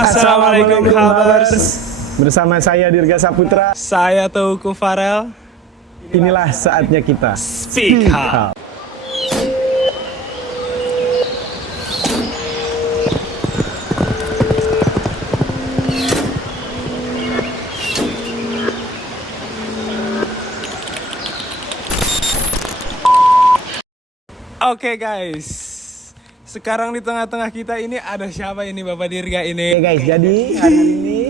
Assalamualaikum Habers. Bersama saya Dirga Saputra. Saya Teuku Farel. Inilah saatnya kita Speak Up. Oke guys, sekarang di tengah-tengah kita ini ada siapa ini Bapak Dirga ini? Oke guys, jadi hari ini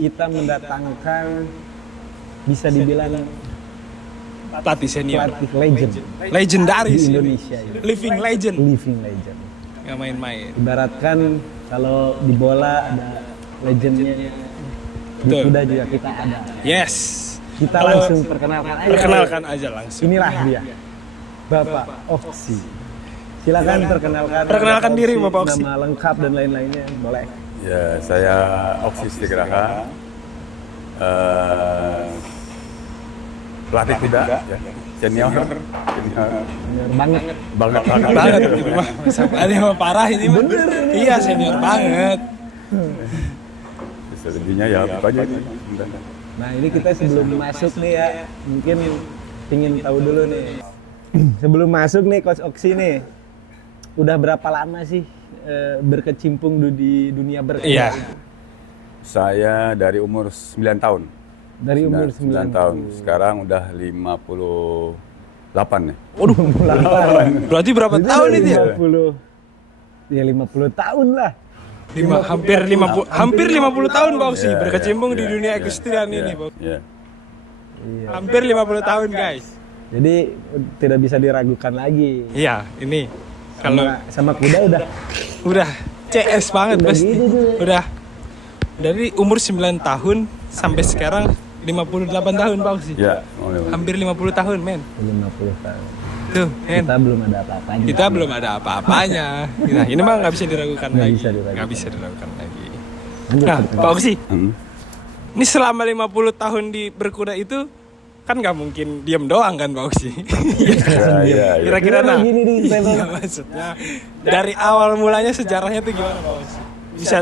kita mendatangkan bisa dibilang Pelatih senior, pelatih legend legendaris di ini. Indonesia ini. Living legend, Living legend. nggak main-main. Ibaratkan kalau di bola ada legendnya, di Betul. kuda juga kita ada. Yes. Kita Halo. langsung Perkenalkan aja langsung. Inilah dia, Bapak Oksi. Silakan perkenalkan. Perkenalkan diri, Bapak Oksi. Nama lengkap dan lain-lainnya, boleh. Ya, saya Oksi Stigraha, pelatih kuda, ya. senior Bener banget. banget. Banget ini mah. Ada yang parah ini mah. Iya senior banget. Bisa lebihnya ya apa aja. Nah ini kita sebelum masuk nih ya, mungkin ingin tahu dulu nih. Sebelum masuk nih Coach Oksi nih, udah berapa lama sih berkecimpung di dunia berkuda? Iya. Saya dari umur 9 tahun. Dari umur 9 tahun. Sekarang udah 58 nih. Waduh. Berarti berapa tahun itu ya? 50, ya 50 tahun lah. Hampir 50 tahun Pak Oksi Ya, berkecimpung di ya, dunia ya, equestrian ya, ini, Pak. ya. Iya. Hampir 50 tahun, guys. Jadi tidak bisa diragukan lagi. Iya, ini kalau Sama kuda udah CS banget, Udah Bos. gitu tuh. Udah dari umur 9 tahun sampai sekarang 58 tahun, Pak Oksi. Ya, Hampir 50 tahun, men. 50 tahun. Tuh, men. Kita belum ada apa-apanya. Kita belum ada apa-apanya. Nah, ini mah nggak bisa diragukan Nggak lagi. bisa diragukan. Nggak bisa diragukan lagi. Lanjut, Nah, lanjut. Pak Oksi, Hmm. ini selama 50 tahun di berkuda itu kan nggak mungkin diem doang kan Pak Oksi? Ya. Kira-kira nah. Gini nih, Iya, maksudnya dari awal mulanya sejarahnya tuh gimana Pak Oksi? Bisa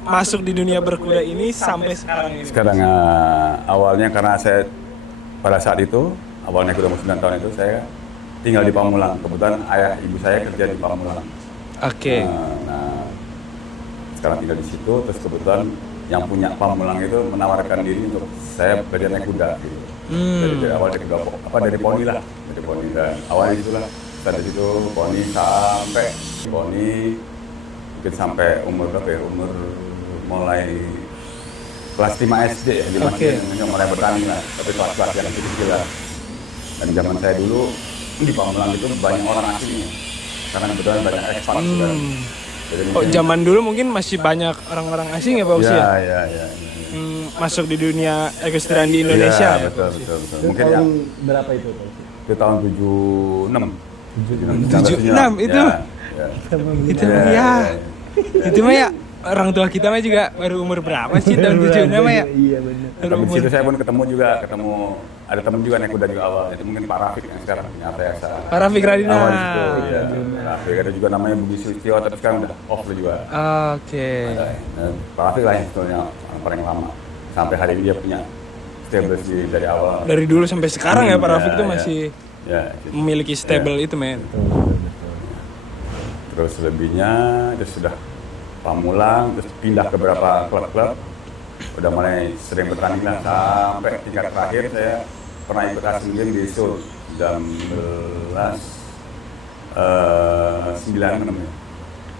masuk di dunia berkuda ini sampai sekarang ini. Sekarang awalnya karena saya pada saat itu awalnya kuda umur 9 tahun itu saya tinggal di Pamulang. Kebetulan ayah ibu saya kerja di Pamulang. Oke. Nah, sekarang tinggal di situ. Terus kebetulan yang punya Pamulang itu menawarkan diri untuk saya belajar naik kuda. Gitu. Dari awal dari kuda, dari poni lah, dari poni dan awalnya itulah. Dari situ poni mungkin sampai umur berapa ya? Umur mulai kelas 5 SD ya, mulai bertanding lah, tapi kelas-kelas yang kecil lah. Dan zaman saya dulu di Pamulang itu banyak orang asing, karena kebetulan banyak ekspat juga. Jadi Oh, zaman dulu mungkin masih banyak orang-orang asing ya Pak Oksi ya? Ya. Masuk di dunia equestrian di Indonesia ya? Betul. Itu Mungkin tahun yang berapa itu? Coach? itu tahun 76. 76 itu? Itu ya. Itu mah ya orang tua kita mah juga baru umur berapa sih tahun 76 mah ya? Iya benar. Baru Tapi di umur. situ saya pun ketemu ada temen juga naik kuda juga awal. Jadi mungkin Pak Rafiq yang sekarang punya Reksa. Pak Rafiq Radina. Awal di situ, ya. Rafiq ada juga namanya Budi Sustio, tapi sekarang udah off juga. Oke. Dan Pak Rafiq lah yang sebetulnya yang paling lama. Sampai hari ini dia punya stable dari awal. Dari dulu sampai sekarang ya Pak Rafiq tuh masih Ya, gitu. memiliki stable itu men. Terus lebihnya dia sudah Pamulang, terus pindah ke beberapa klub-klub. Udah mulai sering bertanding lah sampai tingkat terakhir saya pernah ikut Asian Games di Seoul 96 ya.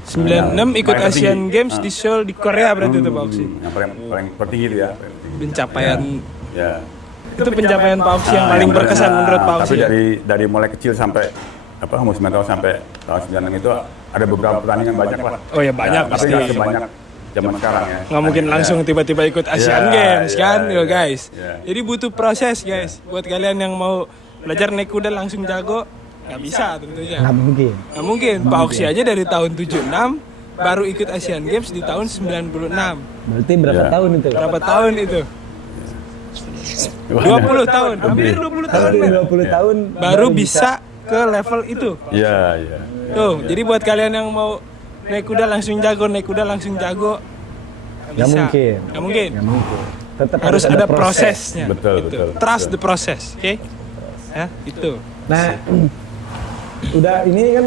96 ikut Paling Asian tertinggi. Games di Seoul di Korea berarti itu Pak Oksi. Yang paling tertinggi itu ya. Pencapaian Ya. itu pencapaian Pak Oksi yang paling yang berkesan menurut Pak Oksi. Tapi Ya? dari mulai kecil sampai umur 9 tahun sampai tahun 96 itu ada beberapa pertandingan banyak lah. Oh ya banyak Tapi pasti. nggak sebanyak zaman sekarang ya. Nggak mungkin langsung tiba-tiba ikut Asian Ya, Games ya, kan, yo ya, guys. ya. Jadi butuh proses guys. Buat kalian yang mau belajar naik kuda langsung jago, nggak bisa tentunya. Nggak mungkin. Nggak mungkin. Pak Oksi aja dari tahun 76 baru ikut Asian Games di tahun 96. Berarti berapa Ya. tahun itu? Berapa tahun itu? 20 tahun, hampir 20 tahun. Hampir men. 20 tahun Baru bisa ke level itu. Iya. Tuh, jadi buat kalian yang mau naik kuda langsung jago, Nggak mungkin. Nggak mungkin. Nggak mungkin. Tetap Harus ada prosesnya. Betul, Gitu. betul. Trust the process, oke? Ya, itu. Nah, udah ini kan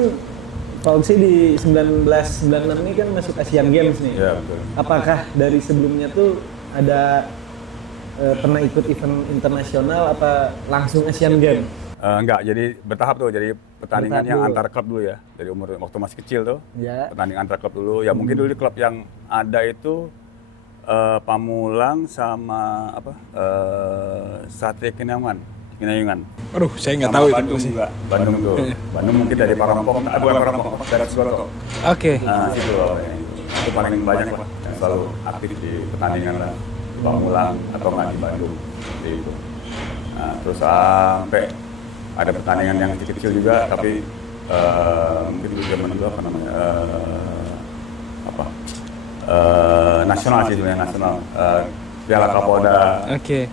Pak Oksi di 1996 ini kan masuk Asian Games nih. Ya, betul. Apakah dari sebelumnya tuh ada pernah ikut event internasional apa langsung Asian Games? Enggak, jadi bertahap tuh. Jadi pertandingan Bertahap yang dulu. antar klub dulu ya. Dari umur waktu masih kecil tuh. Ya. Pertandingan antar klub dulu. Ya mungkin dulu di klub yang ada itu Pamulang sama apa? Sate Kinayungan. Aduh, saya nggak Sama tahu itu Bandung sih. juga. Bandung tuh. Bandung mungkin dari Parompong, bukan Parompong, dari Suroto. Oke. Nah, itu paling banyak lah yang selalu aktif di pertandingan lah. Di Pamulang atau nggak di Bandung. Seperti itu. Nah, terus sampai ada pertandingan yang kecil-kecil juga, tapi mungkin dulu zaman dulu apa namanya? Nasional sih, dunia nasional. Piala Kapolda. Oke.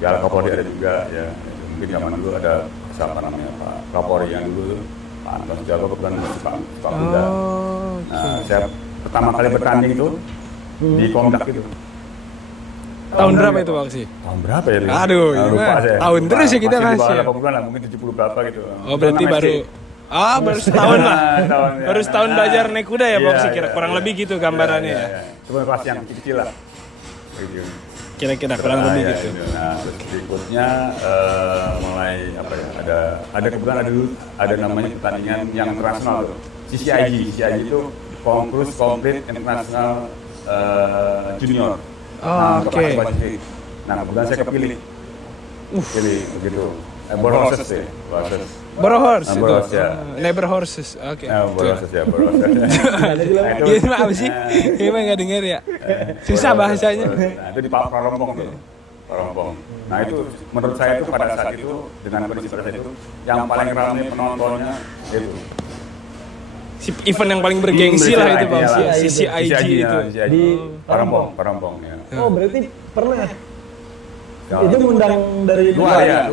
Piala Kapolri ada juga ya. Mungkin zaman dulu ada siapa namanya Pak Kapolri yang dulu Pak Anton Jago kebetulan masih Pak Kuda. Oh, oke. Nah, saya pertama kali bertanding itu di Komdak itu. Tahun berapa itu Pak Oksi? Tahun berapa ya? Aduh, lupa gimana? saya. Tahun terus ya kita masih. Di masih ya? bawah 80-an lah, mungkin 70 berapa gitu. Oh, berarti Itu baru baru setahun lah. Tahun, ya. Baru setahun belajar naik kuda ya, Pak Oksi? Iya, Kira iya, kurang iya. lebih gitu gambarannya Iya, ya. iya, iya. Cuma kelas yang kecil-kecil lah. Gitu. Kira-kira kurang lebih Iya, gitu. iya. Nah, terus berikutnya mulai apa ya? Ada kebetulan ada namanya pertandingan yang internasional tuh. CCIG itu Konkursi Komplit Internasional Junior. Oh, untuk oke. Asia Pasifik. Nah, kebetulan saya kepilih. Pilih begitu. Boroses ya, Boroses. Boro horse Nah, itu. Boros, ya. Neighbor horses. Oke. Nah, Boroses ya, Boroses. Iya, mah apa sih? Ini mah nggak denger ya. Susah bahasanya. Nah, itu di Parompong tuh. Parompong. Nah, itu menurut saya itu pada saat itu dengan kondisi pada saat itu yang paling ramai penontonnya itu. Si event yang paling bergengsi lah itu Pak Oksi. Iyalah. CCIG itu. Di Parompong ya. Oh, berarti pernah. Kalau Itu undang dari luar ya.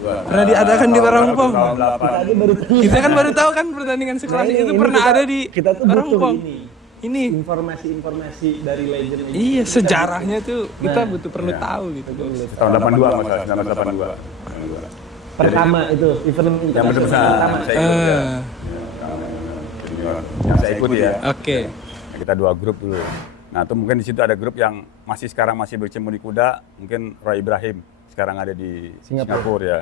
Pernah diadakan di Parompong. Tahun 8. Kita aja baru tahu. Kita kan baru tahu kan pertandingan sekelas Nah, itu ini pernah kita- ada di kita tuh butuh Parompong. ini. Ini. Informasi-informasi dari legend. Iya, sejarahnya tuh kita Nah, butuh perlu iya. tahu gitu, Bos. Tahun 82 masalah 1982. Pertama itu event Yang internasional benar-benar pertama. saya ikut ya. Ah. Yang saya ikuti ya. Oke. Kita 2 grup dulu. Nah, itu mungkin di situ ada grup yang sekarang masih berkecimpung di kuda, mungkin Roy Ibrahim sekarang ada di Singapura ya.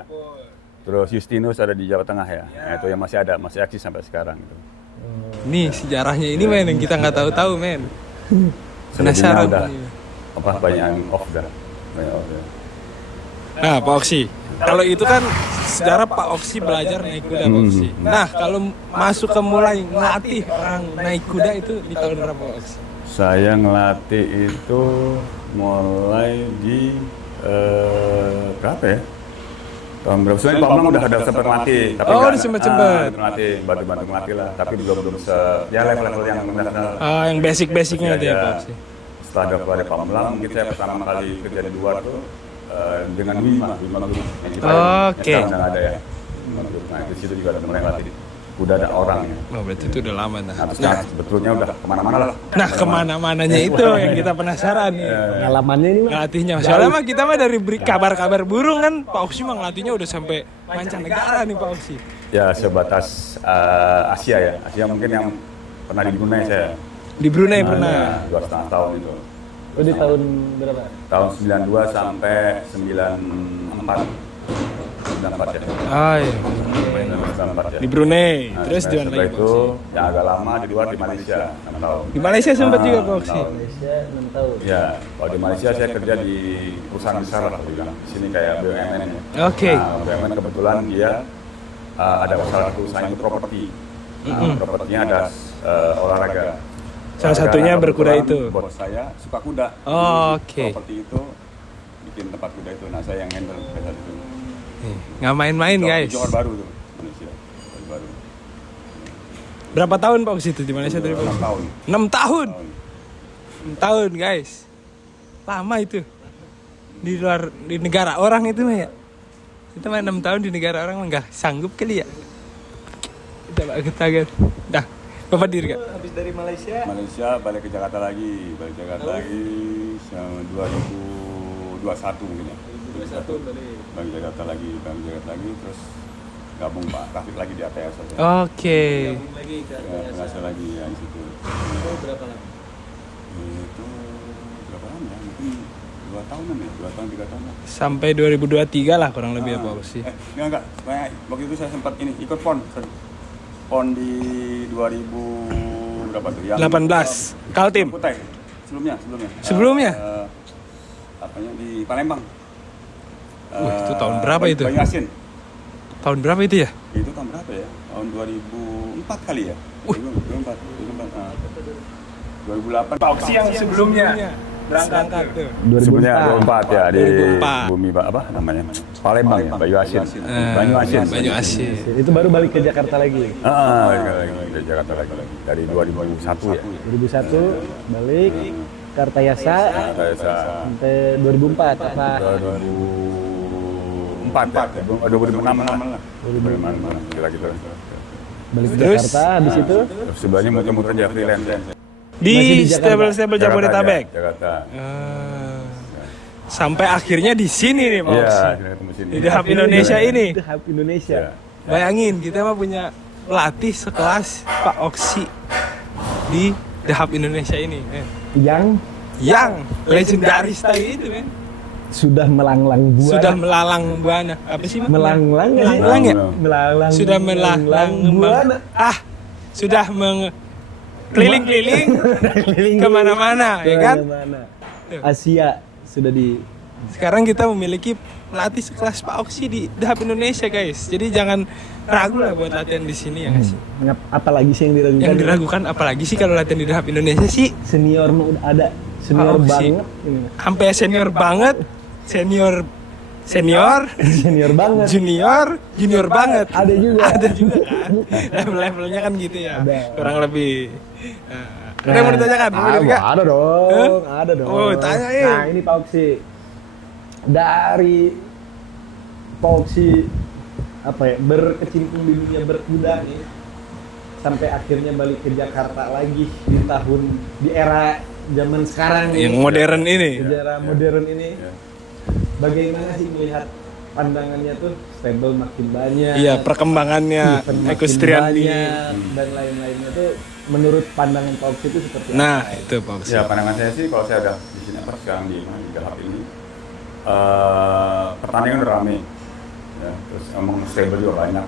Terus Justinus ada di Jawa Tengah ya. Nah, itu yang masih eksis sampai sekarang gitu. Nih sejarahnya ini men yang kita nggak tahu-tahu men. Selebihnya Penasaran. udah banyak yang off dah. Banyak off ya. Nah, Pak Oksi. Kalau itu kan sejarah Pak Oksi belajar naik kuda Pak Oksi. Nah, kalau masuk ke mulai ngelatih orang naik kuda itu di tahun berapa Pak Oksi? Saya ngelatih itu mulai di berapa ya? Tahun berapa? Sebenarnya Pak Blang udah sempat ngelatih. Tapi Oh, nggak- udah sempet-sempet. ngelatih, bantu ngelatih lah. Tapi belum ya level-level yang internasional. Ah, yang basic-basicnya itu ya Aja. Pak Oksi. Setelah ada keluar dari Pak Blang, mungkin saya pertama kali kerja di luar tuh dengan Wima Group. Yang kita Oke. yang sekarang udah ada ya. Wima Group. Nah, di situ juga udah mulai ngelatih kuda dan orang ya. Oh, berarti itu udah lama nah. Nah, terus sebetulnya udah kemana-mana lah. Nah, kemana-mananya itu yang kita penasaran nih. Pengalamannya ini mah Ngelatihnya. Soalnya mah kita mah dari kabar-kabar burung kan Pak Oksi mah ngelatihnya udah sampai mancanegara nih Pak Oksi. Ya sebatas Asia ya. Asia mungkin yang pernah di Brunei saya. Di Brunei Nah, pernah. ya, 2,5 tahun itu. oh, di tahun berapa? Tahun 92 sampai 94. 94 ya. Ah iya. 94 ya. Di Brunei. Nah, Terus di mana setelah lagi? Pak itu Oksi? yang agak lama di luar di Malaysia 6 tahun. Di Malaysia sempat juga Pak Oksi. Malaysia 6 tahun. Ya, kalau di Malaysia saya kerja di perusahaan besar lah kalau bilang. Di sini kayak BUMN ya. Oke. Nah, BUMN kebetulan dia ada salah satu usaha itu properti. Nah, propertinya ada olahraga. Salah satunya berkuda Kebetulan itu. Bos saya suka kuda. Oh, Jadi, oke. Properti itu bikin tempat kuda itu. Nah, saya yang handle pada saat itu. Nggak main-main guys. Johor Baru tuh, Malaysia. Johor Baru. Berapa tahun Pak Oksi itu di Malaysia tadi Pak 6 Oksi? tahun. 6 tahun. 6 tahun guys. Lama itu. Di luar di negara orang itu mah ya. Kita mah 6 tahun di negara orang mah nggak sanggup kali ya. Kita Pak ketagan. Dah. Bapak Dirga. Habis dari Malaysia. Malaysia balik ke Jakarta lagi sama 2021 mungkin ya. 2021 balik. Balik Jakarta lagi terus gabung Pak Rafiq lagi di ATS aja. Oke. Gabung lagi ke Pengasuh lagi ya di situ. Itu berapa lama? Itu berapa lama ya? Mungkin 2 tahunan ya, 2 tahun 3 tahun lah. Sampai 2023 lah kurang lebih ya Pak Oksi. Enggak. Waktu itu saya sempat ikut PON di 2000 berapa tuh? 18. Kaltim. Kutai. Sebelumnya? Apanya di Palembang. Itu tahun berapa itu? Banyu Asin. Tahun berapa itu ya? Itu tahun berapa ya? Tahun 2004 kali ya? 2004. 2008. Pak Oksi yang sebelumnya berangkat tuh. Sebenarnya 2004 ya di 2004. bumi apa namanya? Palembang ya, Banyu Asin. Banyu Asin. Itu baru balik ke Jakarta lagi. Dari Jakarta lagi. Dari 2001 ya. 2001 balik Kartayasa sampai 2004 apa? 2004 ya. 2006 lah. 2006 kira-kira. Balik ke Terus? Jakarta habis itu Sebelahnya muter-muter aja freelance. Di Masih di Jakarta. stable Jabodetabek. Jakarta. Sampai akhirnya di sini nih Pak Iya, Oksi. kita ketemu sini. Di The Hub Indonesia ini. The Hub Indonesia. Iya. Bayangin kita mah punya pelatih sekelas Pak Oksi di The Hub Indonesia ini. Yang legendaris tadi itu kan. Sudah melanglang buana. Sudah melalang buana. Apa sih? Mas? melanglang nggak sih? Melanglang ya? Melanglang. Sudah melanglang buana. Sudah keliling-keliling kemana-mana, ya kan? Kemana-mana. Asia sudah di. Sekarang kita memiliki pelatih sekelas Pak Oksi di The Hub Indonesia, guys. Jadi jangan ragu lah buat latihan di sini ya, guys. Apalagi sih yang diragukan? Yang diragukan apalagi sih kalau latihan di The Hub Indonesia sih? Senior mah udah ada. Senior Pak Oksi. banget. Sampai senior banget, senior, Senior banget. junior banget. Ada juga. Ada juga kan. Level-levelnya kan gitu ya. Ada. Kurang lebih. Ada yang mau ditanyakan? Ada dong. Ada dong. Oh, tanyain. Nah, ini Pak Oksi. Dari Pak Oksi berkecimpung di dunia berkuda nih sampai akhirnya balik ke Jakarta lagi di era zaman sekarang nih. Yang modern ini. Sejarah modern ini. Bagaimana sih melihat pandangannya tuh stable makin banyak. Iya, perkembangannya event makin equestrian di. banyak, dan lain-lainnya tuh menurut pandangan Pak Oksi itu seperti apa? Nah, itu Pak Oksi. Ya pandangan saya sih kalau saya udah di sini sekarang di Galap ini pertandingan udah rame ya, terus emang stable juga banyak.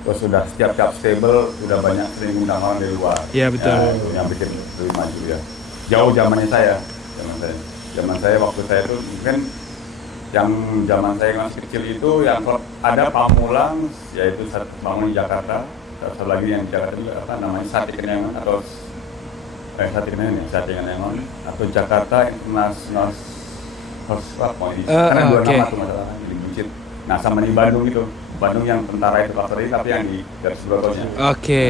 Terus sudah setiap stable sudah banyak sering undang orang dari luar. Iya, betul. Ya, itu yang bikin lebih maju ya. Jauh zamannya saya. Zaman saya waktu saya itu mungkin yang zaman saya masih kecil itu yang klub ada Pamulang yaitu satu bangun di Jakarta, satu lagi yang di Jakarta juga apa namanya Satingenangan atau Satingenangan atau Jakarta International Horse Club karena 26 tuh masalah di Buncit. Nah sama di Bandung itu, Bandung yang tentara itu faktori tapi yang di garis belakangnya. Oke.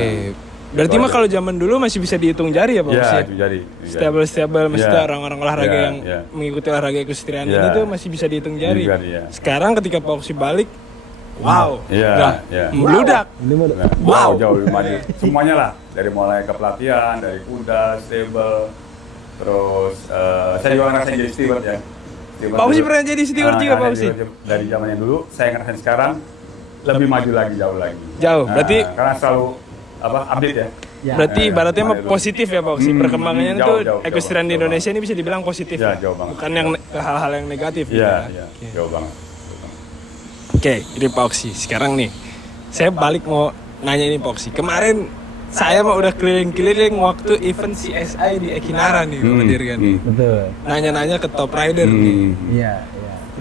Berarti mah kalau zaman dulu masih bisa dihitung jari ya Pak Oksi? Iya, itu jadi. Stable, maksudnya orang-orang olahraga Iya, yang iya. mengikuti olahraga equestrian Iya. ini tuh masih bisa dihitung jari. Iya. Sekarang ketika Pak Oksi balik, wow, Iya, udah iya. meludak. Ini mah Nah, Wow. jauh lebih maju. Semuanya lah, dari mulai ke pelatihan, dari kuda, stable, terus saya juga ngerasain jadi steward ya. Pak Oksi pernah jadi steward juga Pak Oksi? Dari zamannya dulu, saya ngerasain sekarang lebih maju lagi, jauh lagi. Jauh, berarti karena selalu update ya. Ya. Berarti ibaratnya mah positif ya Pak Oksi. Perkembangannya jauh, tuh jauh, equestrian di jauh Indonesia ini bisa dibilang positif. Ya, jauh banget. Bukan yang ke hal-hal yang negatif gitu Iya, ya. iya, jauh banget. Oke, ini Pak Oksi. Sekarang nih, saya balik mau nanya ini Pak Oksi. Kemarin saya mah udah keliling-keliling waktu event CSI di Ekinara nih, Pak Dirgan. Betul. Nanya-nanya ke top rider nih. Iya.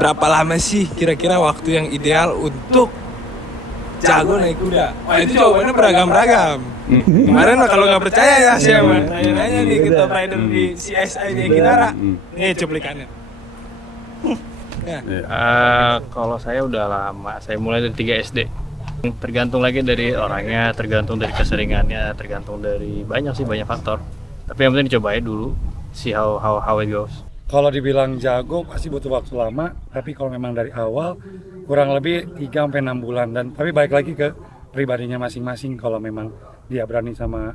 Berapa lama sih kira-kira waktu yang ideal untuk jago naik kuda? Wah itu jawabannya beragam-ragam. Kemarin mah kalau nggak percaya ya saya mah nanya-nanya nih ke top rider di CSI di Ekinara. Nih cuplikannya. Ya. Kalau saya udah lama, saya mulai dari 3 SD. Tergantung lagi dari orangnya, tergantung dari keseringannya, tergantung dari banyak faktor. Tapi yang penting dicobain dulu, see how it goes. Kalau dibilang jago pasti butuh waktu lama, tapi kalau memang dari awal kurang lebih 3-6 bulan. Dan tapi balik lagi ke pribadinya masing-masing, kalau memang dia berani sama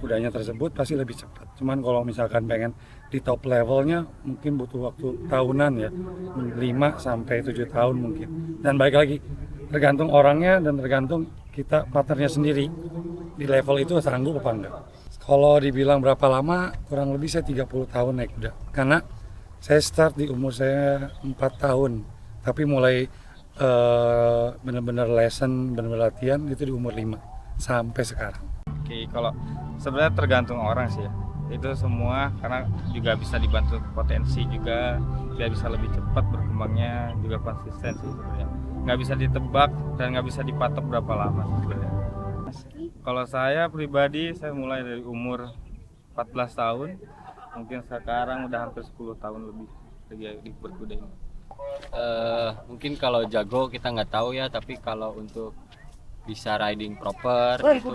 kudanya tersebut pasti lebih cepat. Cuman kalau misalkan pengen di top levelnya mungkin butuh waktu tahunan ya, 5 sampai 7 tahun mungkin. Dan balik lagi tergantung orangnya dan tergantung kita partnernya sendiri di level itu sanggup apa enggak. Kalau dibilang berapa lama, kurang lebih saya 30 tahun naik kuda. Karena saya start di umur saya 4 tahun, tapi mulai benar-benar lesson, benar-benar latihan itu di umur 5 sampai sekarang. Oke, kalau sebenarnya tergantung orang sih ya. Itu semua karena juga bisa dibantu potensi juga, dia bisa lebih cepat berkembangnya, juga konsisten sih sebenarnya. Nggak bisa ditebak dan nggak bisa dipatok berapa lama sebenarnya. Kalau saya pribadi, saya mulai dari umur 14 tahun, mungkin sekarang udah hampir 10 tahun lebih di berkuda ini. Mungkin kalau jago kita nggak tahu ya, tapi kalau untuk bisa riding proper itu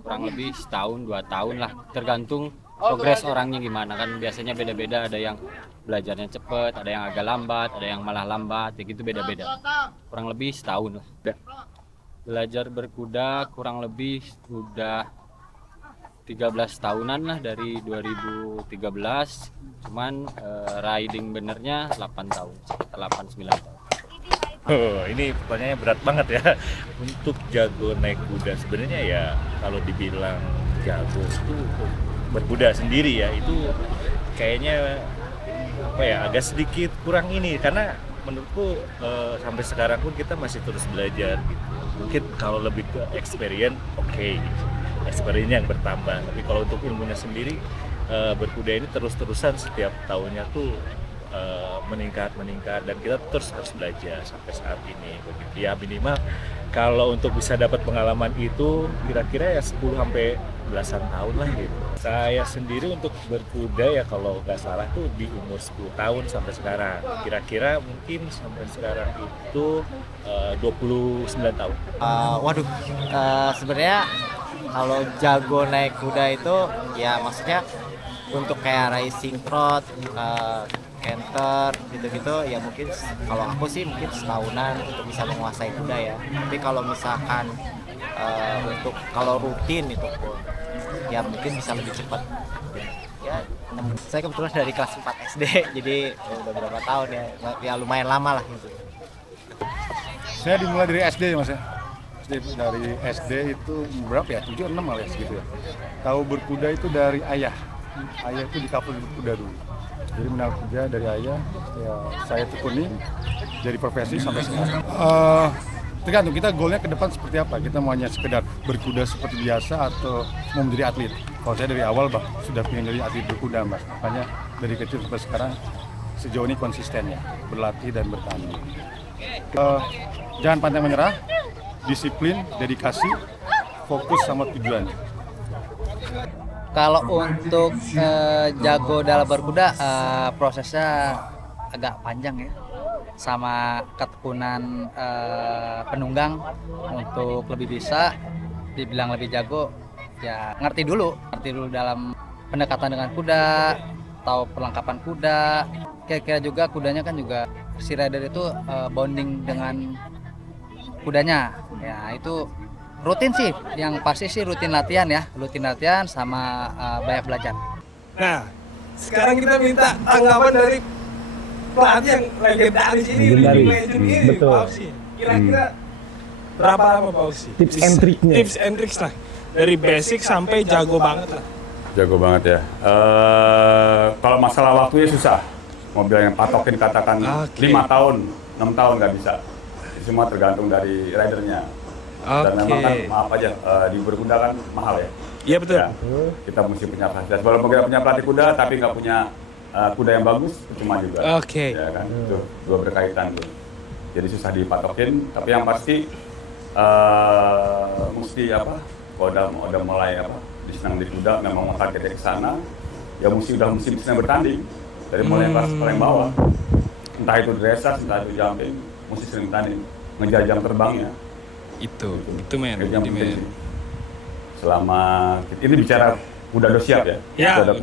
kurang lebih setahun 2 tahun lah, tergantung progres orangnya gimana kan. Biasanya beda-beda, ada yang belajarnya cepet, ada yang agak lambat, ada yang malah lambat, ya gitu beda-beda. Kurang lebih setahun lah. Belajar berkuda kurang lebih sudah 13 tahunan lah, dari 2013. Cuman riding benernya 8 tahun, sekitar 8-9 tahun. Oh, ini pertanyaannya berat banget ya. Untuk jago naik kuda sebenarnya ya, kalau dibilang jago itu berkuda sendiri ya, itu kayaknya apa ya, agak sedikit kurang ini, karena menurutku sampai sekarang pun kita masih terus belajar gitu. Mungkin kalau lebih ke experience, oke, experience yang bertambah. Tapi kalau untuk ilmunya sendiri, berkuda ini terus-terusan setiap tahunnya tuh meningkat dan kita terus harus belajar sampai saat ini begitu ya. Minimal kalau untuk bisa dapat pengalaman itu kira-kira ya 10 sampai belasan tahun lah gitu. Saya sendiri untuk berkuda ya kalau nggak salah tuh di umur 10 tahun sampai sekarang. Kira-kira mungkin sampai sekarang itu 29 tahun. Sebenarnya kalau jago naik kuda itu ya maksudnya untuk kayak racing trot, canter gitu-gitu ya, mungkin kalau aku sih mungkin setahunan untuk bisa menguasai kuda ya. Tapi kalau misalkan untuk kalau rutin itu pun ya mungkin bisa lebih cepat ya. Saya kebetulan dari kelas 4 SD jadi udah berapa tahun ya lumayan lama lah gitu. Saya dimulai dari SD ya Mas ya. Dari SD itu berapa ya? 7-6 malah gitu ya. Tahu berkuda itu dari ayah. Ayah itu di kapal berkuda dulu. Jadi mengenal kuda dari ayah, ya saya tekuni jadi profesi sampai sekarang. Tergantung kita goalnya ke depan seperti apa. Kita mau hanya sekedar berkuda seperti biasa atau mau menjadi atlet. Kalau saya dari awal sudah ingin jadi atlet berkuda Mas. Makanya dari kecil sampai sekarang sejauh ini konsisten ya, berlatih dan bertanding. Jangan pantang menyerah, disiplin, dedikasi, fokus sama tujuan. Kalau untuk jago dalam berkuda prosesnya agak panjang ya, sama ketekunan penunggang untuk lebih bisa dibilang lebih jago ya ngerti dulu dalam pendekatan dengan kuda, tahu perlengkapan kuda. Kira-kira juga kudanya kan juga si rider itu bonding dengan kudanya ya, itu rutin sih, yang pasti sih rutin latihan sama banyak belajar. Nah, sekarang kita minta tanggapan dari pelatih yang legendaris ini, legend ini, betul. Pak Oksi. Kira-kira berapa lama Pak Oksi? Tips and triknya. Tips and tricks lah, dari basic sampai jago banget lah. Jago banget ya. Kalau masalah waktunya susah. Mobil yang patokin katakan 5 tahun, 6 tahun nggak bisa. Semua tergantung dari ridernya. Dan memang kan maaf aja, di berkuda kan mahal ya. Iya betul. Ya, kita mesti punya fasilitas. Walaupun kita punya pelatih kuda, tapi nggak punya kuda yang bagus, percuma juga. Ya kan, itu dua berkaitan tuh. Jadi susah dipatokin. Tapi yang pasti mesti apa? Kalau udah mulai apa? Disenang di kuda, memang mau targetnya ke sana, ya udah mesti bisa bertanding dari mulai kelas paling bawah. Entah itu dressage, entah itu jumping, mesti sering bertanding, ngejar jam terbangnya. Itu men. Selama ini bicara udah siap ya? Ya, udah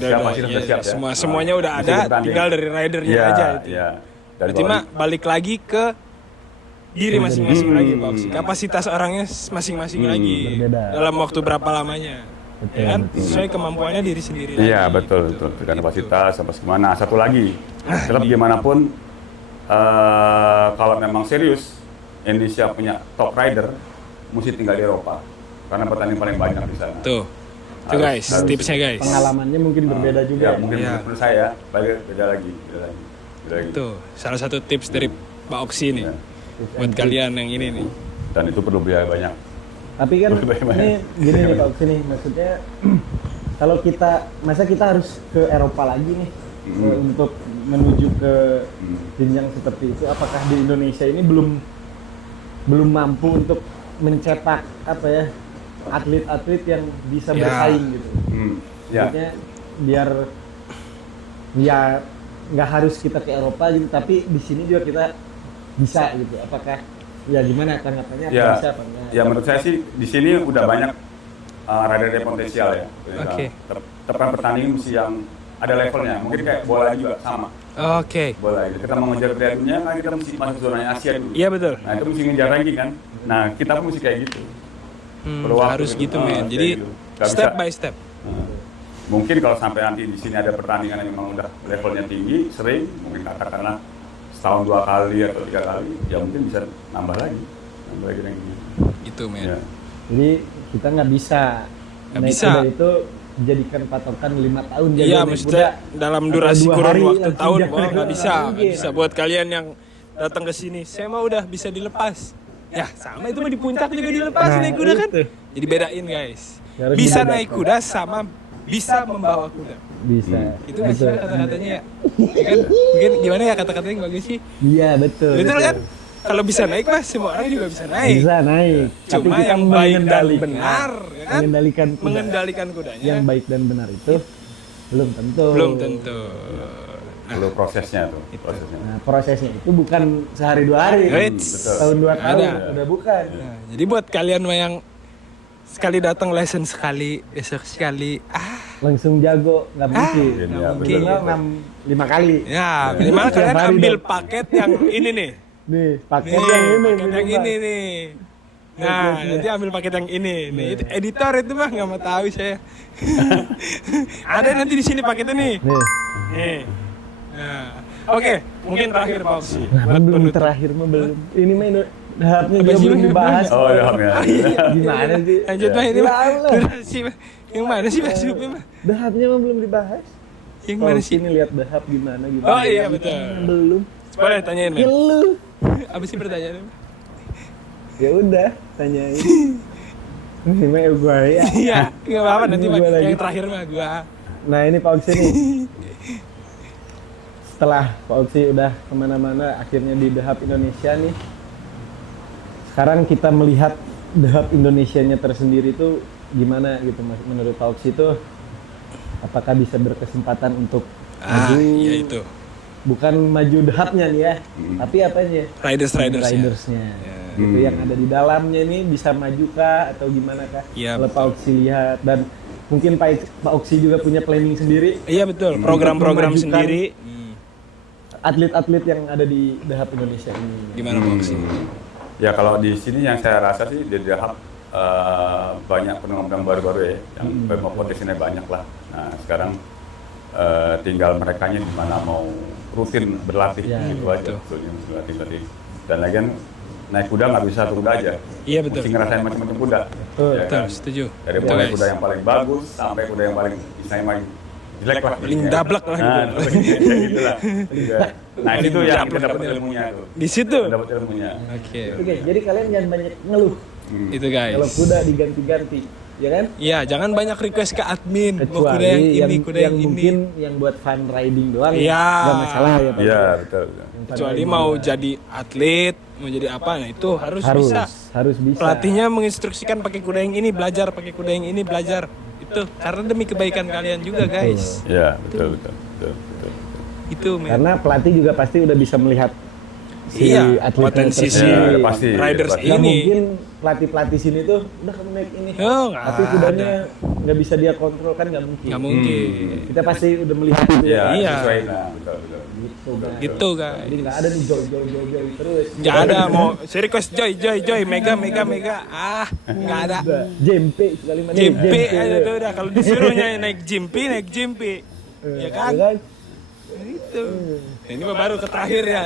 siap ya. Semuanya udah ada, tinggal dari ridernya aja itu. Iya. Berarti mah balik lagi ke diri masing-masing lagi Pak Oksi. Kapasitas orangnya masing-masing lagi. Berbeda. Dalam waktu berapa lamanya? Betul, ya kan? betul. Sesuai kemampuannya diri sendiri. Iya lagi. betul betul. Dengan kapasitas sampai gimana. Satu lagi, tetap gimana pun kalau memang serius Indonesia punya top rider, mesti tinggal di Eropa karena pertandingan paling banyak di sana. Tuh guys, tipsnya guys. Pengalamannya mungkin berbeda juga. Ya, mungkin menurut saya beda lagi. Tuh, salah satu tips dari Pak Oksi nih Ya. buat kalian yang ini nih. Dan itu perlu biaya banyak. Tapi kan Berbeda. ini gini nih Pak Oksi nih, maksudnya kalau masa kita harus ke Eropa lagi nih untuk menuju ke jenjang seperti itu, apakah di Indonesia ini belum mampu untuk mencetak apa ya atlet-atlet yang bisa Ya. bersaing gitu. Ya. Maksudnya biar ya nggak harus kita ke Eropa gitu, tapi di sini juga kita bisa gitu. Apakah ya gimana tanggapannya? Ya, Bisa apa enggak? ya menurut saya sih di sini udah banyak rider yang potensial ya. Oke. Tepat pertandingan mesti yang ada levelnya. Mungkin kayak bola juga sama. Oke. Bola itu kita mau ngejar Piala Dunia kan kita mesti masuk zona Asia dulu. Iya betul. Nah itu mesti ngejar ranking kan. Nah kita pun mesti kayak gitu. Perlu waktu Harus gitu men. kayak Jadi gitu. Nggak step bisa. by step. Mungkin kalau sampai nanti di sini ada pertandingan yang memang udah levelnya tinggi, sering, mungkin katakanlah setahun 2 kali atau 3 kali, ya mungkin bisa nambah lagi ranking. Gitu men. Ya. Jadi kita nggak bisa Nggak naik bisa. kuda itu jadikan patokan 5 tahun jadi Iya, naik maksudnya kuda dalam atau durasi 2 kurun hari waktu langsung tahun, jalan. wah nggak bisa, Nggak nggak bisa. Buat kalian yang datang ke sini, saya mah udah bisa dilepas. Ya sama itu mah di puncak juga dilepas Nah, naik kuda kan. itu. Jadi bedain guys. Harus Bisa dibedakan. naik kuda sama bisa membawa kuda. Bisa. Itu nggak sih kata-katanya ya? Ya kan? Mungkin gimana ya kata-katanya yang bagus sih? Iya betul. Betul betul. kan? Kalau bisa naik mah semua orang juga bisa naik. Bisa naik. Tapi Cuma kita yang baik dan mengendalikan- benar, ya kan? mengendalikan kuda. Mengendalikan kudanya. Yang baik dan benar itu belum tentu. Belum tentu. Perlu prosesnya tuh, prosesnya. Nah, prosesnya itu bukan sehari 2 hari. Eits. Tahun 2 tahun Ada. udah bukan. Nah, jadi buat kalian mah yang sekali datang lesson sekali, besok sekali, Langsung jago nggak mungkin. Iya, nggak betul. mungkin. 5 kali. Ya, minimal Tiap kalian hari ambil dong. paket yang ini nih. Nih, paket Nih, yang ini. paket yang ini nih. Nah, nanti ambil paket yang ini. Nih, itu editor itu mah nggak mau tahu saya. Ada nanti di sini paketnya nih. Nih. Nih. Nah, oke, mungkin terakhir Pak Oksi. Nah, Buat belum penutup. terakhir mah belum. Ini mah dahapnya Apa juga sih, belum Bang? dibahas. Oh ya, ya. Gimana sih? Lanjut Pak, ini Ya mah. Allah. Durasi, Pak. Yang mana sih Pak Supnya, Pak? Dahapnya mah belum dibahas. Yang mana sih? Ini lihat dahap gimana. Oh iya betul. Belum. Boleh tanyain, Ya men. lu. Apa sih pertanyaannya? Ya udah, tanyain. Ini mah ya gua ya. Iya, nggak apa-apa nanti Ini Pak. gua lagi. Yang terakhir mah gua. Nah ini Pak Oksi nih. Setelah Pak Oksi udah kemana-mana, akhirnya di Dahap Indonesia nih. Sekarang kita melihat Dahap Indonesianya tersendiri itu gimana gitu Mas? Menurut Pak Oksi itu apakah bisa berkesempatan untuk maju? Iya itu. Bukan maju Dahapnya nih ya, tapi apanya? Riders-riders. Ridersnya. Gitu, yang ada di dalamnya ini bisa maju kah atau gimana kah? Iya, Kalau Pak Oksi lihat dan mungkin Pak Oksi juga punya planning sendiri. Iya betul. Program-program Memajukan sendiri. Atlet-atlet yang ada di Dahap Indonesia ini. Gimana Pak Oksi? Ya kalau di sini yang saya rasa sih di Dahap banyak penonton baru-baru ya, yang potensinya banyak lah. Nah sekarang tinggal merekanya di mana mau rutin berlatih Ya, gitu aja, sebetulnya berlatih. Dan lagian naik kuda nggak bisa satu kuda aja. Iya betul. Mesti ngerasain macam-macam kuda. Betul. Ya Betul, kan? setuju. Dari Betul, mulai guys. kuda yang paling bagus sampai kuda yang paling misalnya main jelek lah. Paling gitu ya. dablek lah Nah, gitu. gitu lah. Nah itu yang kita dapat dablek. ilmunya tuh. Di situ. Dapat ilmunya. Oke. Oke, jadi kalian jangan banyak ngeluh Itu guys. kalau kuda diganti-ganti, ya kan? Iya, jangan banyak request ke admin. Mau kuda Kecuali yang ini, yang, kuda yang yang ini. mungkin yang buat fun riding doang, Iya. nggak masalah ya Pak. Iya betul. Yang fun Kecuali riding mau doang. jadi atlet, mau jadi apa, nah itu harus bisa. harus bisa. Pelatihnya menginstruksikan pakai kuda yang ini belajar, pakai kuda yang ini belajar. Itu karena demi kebaikan kalian juga guys. Iya betul. Itu men. Karena pelatih juga pasti udah bisa melihat si Iya, atletnya potensi tersebut. si Ya, pasti. riders Pasti. Nggak ini. mungkin pelatih sini tuh udah kamu naik ini, Oh, nggak tapi kudanya nggak bisa dia kontrol kan nggak mungkin. Nggak mungkin. Kita pasti udah melihat itu. Iya. Iya. Sesuai. Nah, betul. Gitu. Gitu guys. Jadi nggak ada nih joy terus. Nggak ada mau request joy mega nggak ada. Jempe sekali mana? Jimpi aja tuh udah kalau disuruhnya naik jimpi ya kan itu. Ini mah baru ke terakhir ya.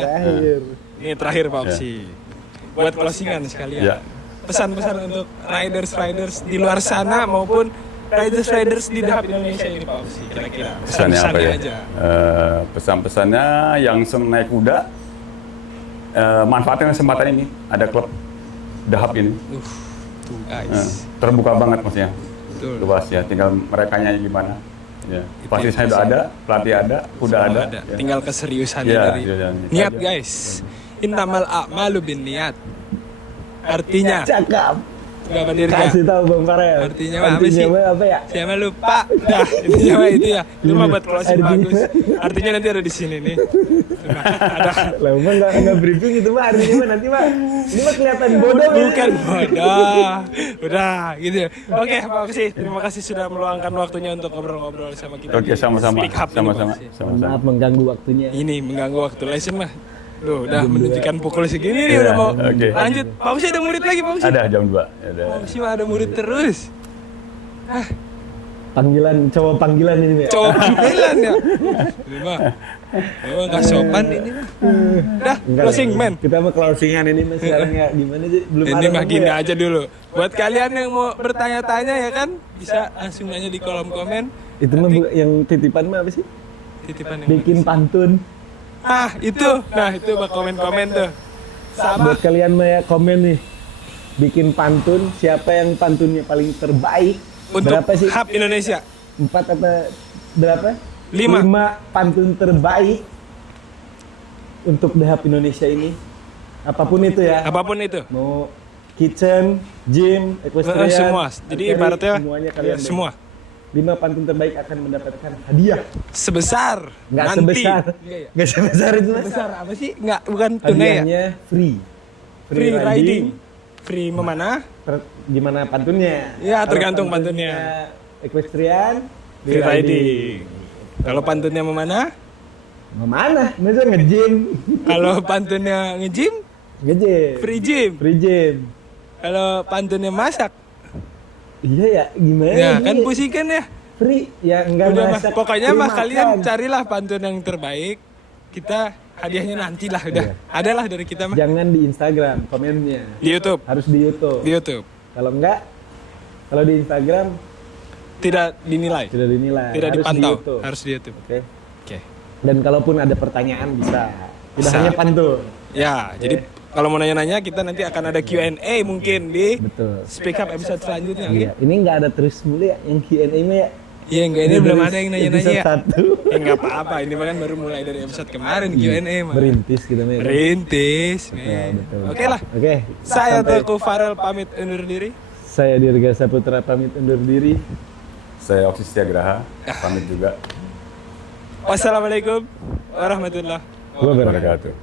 Ini terakhir Pak Opsi buat closingan sekalian. Ya. Pesan-pesan untuk riders di luar sana maupun riders di Dahab Indonesia ini Pak Opsi kira-kira Pesannya apa ya? aja. Pesan-pesannya yang senang naik kuda, manfaatin kesempatan ini. Ada klub Dahab ini. Tuh guys. Terbuka banget maksudnya. Betul. Luas ya, tinggal merekanya gimana. Ya. Pasti saya udah ada, pelatih ada, kuda Semua ada. Ya. Tinggal keseriusan Ya, dari iya, niat iya. guys. Innamal a'malu binniyat. Artinya Cakep. Gak Dirga. Kasih tahu Bang Farel. Artinya apa sih? Apa ya? Siapa lupa? Dah, intinya mah itu ya. Itu mah buat closing Artinya. bagus. Artinya nanti ada di sini nih. Ada. Lah emang nggak briefing itu mah artinya mah nanti mah ini mah kelihatan bodoh. Bukan bodoh. Udah gitu. Oke, Pak Opsi. Terima kasih sudah meluangkan waktunya untuk ngobrol-ngobrol sama kita. Oke, sama-sama. Speak up ini, Sama-sama. Pak Opsi. Sama-sama. Maaf mengganggu waktunya. Ini mengganggu waktu lesson mah. Duh, udah menunjukkan pukul segini nih udah mau Oke. lanjut. Pak Opsi ada murid lagi, Pak Opsi. Ada jam 2. Ada. Pak Opsi mah ada murid terus. Panggilan cowok panggilan ini ya. Cowok panggilan ya. Ini mah. Memang gak sopan ini mah. Dah, Enggak closing lah. man. Kita mau closingan ini mas sekarang ya. Gimana sih? Belum Ini ada mah kamu gini ya? aja dulu. Buat kalian yang mau bertanya-tanya ya kan, bisa langsung nanya di kolom komen. Itu mah yang titipan mah apa sih? Titipan yang Bikin pantun. itu. Nah, itu bak komen-komen tuh. Sama Buat kalian mah ya komen nih. Bikin pantun. Siapa yang pantunnya paling terbaik? untuk Berapa sih? Hub Indonesia. 4 apa berapa? 5. 5 pantun terbaik untuk The Hub Indonesia ini. Apapun itu ya. Apapun itu. Mau kitchen, gym, equestrian, Semua. Jadi archery, ibaratnya semuanya kalian deh. semua 5 pantun terbaik akan mendapatkan hadiah. sebesar Nggak nanti. sebesar. Iya, iya. Nggak sebesar itu mas. Sebesar apa sih? Nggak, bukan tunai ya. Hadiahnya free. Free riding. Free memana? Gimana pantunnya? Ya, Kalau tergantung pantunnya. Equestrian, Free riding. Kalau pantunnya memana? Mana? Masa nge-gym? Kalau pantunnya nge-gym? Nge-gym. Free gym. Free gym. Kalau pantunnya masak? Iya ya, gimana? Ya, ini? kan pusikan ya. Free ya enggak Udah, masak. pokoknya free mah makan. kalian carilah pantun yang terbaik. Kita hadiahnya nanti lah udah. Iya. Adalah dari kita mah. Jangan di Instagram komennya. Di YouTube. Harus di YouTube. Di YouTube. Kalau enggak, kalau di Instagram Tidak dinilai. tidak dinilai. Tidak Harus dipantau. Di YouTube. Harus di YouTube. Oke. Oke. Dan kalaupun ada pertanyaan bisa. Tidak Bisa. hanya pantun. Ya, jadi kalau mau nanya-nanya kita nanti akan ada Q&A mungkin di Betul. Speak Up episode selanjutnya. Iya, ini enggak ada terus mulu ya yang Q&A mah ya. Iya, enggak ini belum ada yang nanya-nanya ya. Episode 1. Enggak apa-apa, ini bahkan baru mulai dari episode kemarin Q&A mah. Berintis gitu mah. Rintis, Betul, men. betul. Oke lah. Oke. Saya Sampai- Teguh Farel pamit undur diri. Saya Dirga Saputra pamit undur diri. Saya Oksi Setiagraha, pamit juga. Wassalamualaikum warahmatullahi Wabarakatuh. Wabarakatuh.